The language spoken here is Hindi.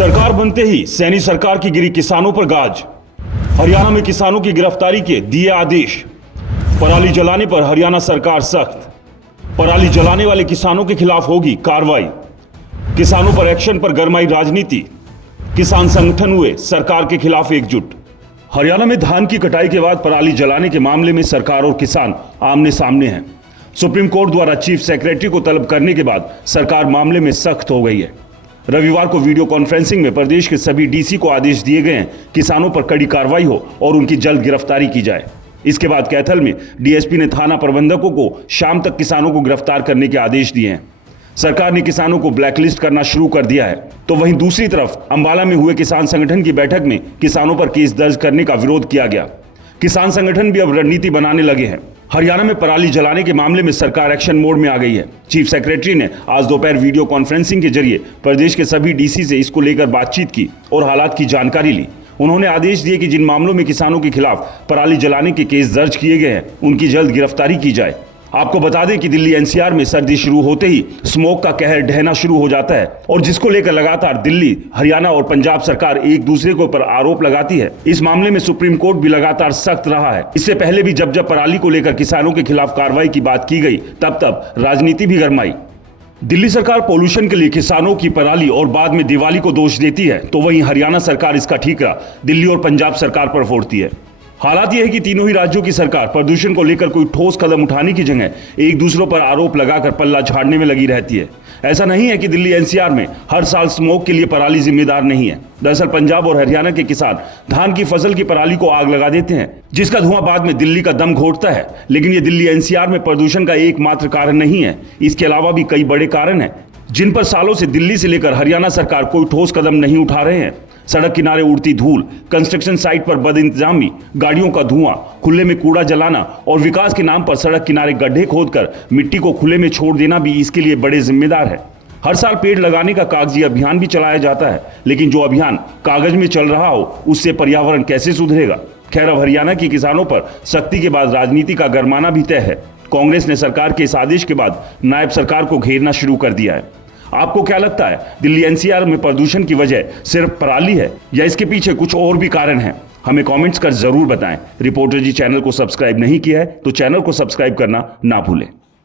सरकार बनते ही सैनी सरकार की गिरी किसानों पर गाज। हरियाणा में किसानों की गिरफ्तारी के दिए आदेश। पराली जलाने पर हरियाणा सरकार सख्त। पराली जलाने वाले किसानों के खिलाफ होगी कार्रवाई। किसानों पर एक्शन पर गरमाई राजनीति। किसान संगठन हुए सरकार के खिलाफ एकजुट। हरियाणा में धान की कटाई के बाद पराली जलाने के मामले में सरकार और किसान आमने सामने हैं। सुप्रीम कोर्ट द्वारा चीफ सेक्रेटरी को तलब करने के बाद सरकार मामले में सख्त हो गई है। रविवार को वीडियो कॉन्फ्रेंसिंग में प्रदेश के सभी डीसी को आदेश दिए गए हैं किसानों पर कड़ी कार्रवाई हो और उनकी जल्द गिरफ्तारी की जाए। इसके बाद कैथल में डीएसपी ने थाना प्रबंधकों को शाम तक किसानों को गिरफ्तार करने के आदेश दिए हैं। सरकार ने किसानों को ब्लैकलिस्ट करना शुरू कर दिया है। तो वहीं दूसरी तरफ अंबाला में हुए किसान संगठन की बैठक में किसानों पर केस दर्ज करने का विरोध किया गया। किसान संगठन भी अब रणनीति बनाने लगे हैं। हरियाणा में पराली जलाने के मामले में सरकार एक्शन मोड में आ गई है। चीफ सेक्रेटरी ने आज दोपहर वीडियो कॉन्फ्रेंसिंग के जरिए प्रदेश के सभी डीसी से इसको लेकर बातचीत की और हालात की जानकारी ली। उन्होंने आदेश दिए कि जिन मामलों में किसानों के खिलाफ पराली जलाने के केस दर्ज किए गए हैं उनकी जल्द गिरफ्तारी की जाए। आपको बता दें कि दिल्ली एनसीआर में सर्दी शुरू होते ही स्मोक का कहर ढहना शुरू हो जाता है और जिसको लेकर लगातार दिल्ली, हरियाणा और पंजाब सरकार एक दूसरे के ऊपर आरोप लगाती है। इस मामले में सुप्रीम कोर्ट भी लगातार सख्त रहा है। इससे पहले भी जब पराली को लेकर किसानों के खिलाफ कार्रवाई की बात की गई तब राजनीति भी गरमाई। दिल्ली सरकार पोल्यूशन के लिए किसानों की पराली और बाद में दिवाली को दोष देती है, तो वहीं हरियाणा सरकार इसका ठीकरा दिल्ली और पंजाब सरकार पर फोड़ती है। हालात यह है कि तीनों ही राज्यों की सरकार प्रदूषण को लेकर कोई ठोस कदम उठाने की जगह एक दूसरों पर आरोप लगाकर पल्ला झाड़ने में लगी रहती है। ऐसा नहीं है कि दिल्ली एनसीआर में हर साल स्मोक के लिए पराली जिम्मेदार नहीं है। दरअसल पंजाब और हरियाणा के किसान धान की फसल की पराली को आग लगा देते हैं, जिसका धुआं बाद में दिल्ली का दम घोटता है। लेकिन ये दिल्ली एनसीआर में प्रदूषण का एकमात्र कारण नहीं है। इसके अलावा भी कई बड़े कारण हैं जिन पर सालों से दिल्ली से लेकर हरियाणा सरकार कोई ठोस कदम नहीं उठा रहे हैं। सड़क किनारे उड़ती धूल, कंस्ट्रक्शन साइट पर बदइंतजामी, गाड़ियों का धुआं, खुले में कूड़ा जलाना और विकास के नाम पर सड़क किनारे गड्ढे खोदकर मिट्टी को खुले में छोड़ देना भी इसके लिए बड़े जिम्मेदार है। हर साल पेड़ लगाने का कागजी अभियान भी चलाया जाता है, लेकिन जो अभियान कागज में चल रहा हो उससे पर्यावरण कैसे सुधरेगा। खैर, अब हरियाणा के किसानों पर सख्ती के बाद राजनीति का गरमाना भी तय है। कांग्रेस ने सरकार के इस आदेश के बाद नायब सरकार को घेरना शुरू कर दिया है। आपको क्या लगता है, दिल्ली एनसीआर में प्रदूषण की वजह सिर्फ पराली है या इसके पीछे कुछ और भी कारण हैं? हमें कमेंट्स कर जरूर बताएं। रिपोर्टर जी चैनल को सब्सक्राइब नहीं किया है तो चैनल को सब्सक्राइब करना ना भूलें।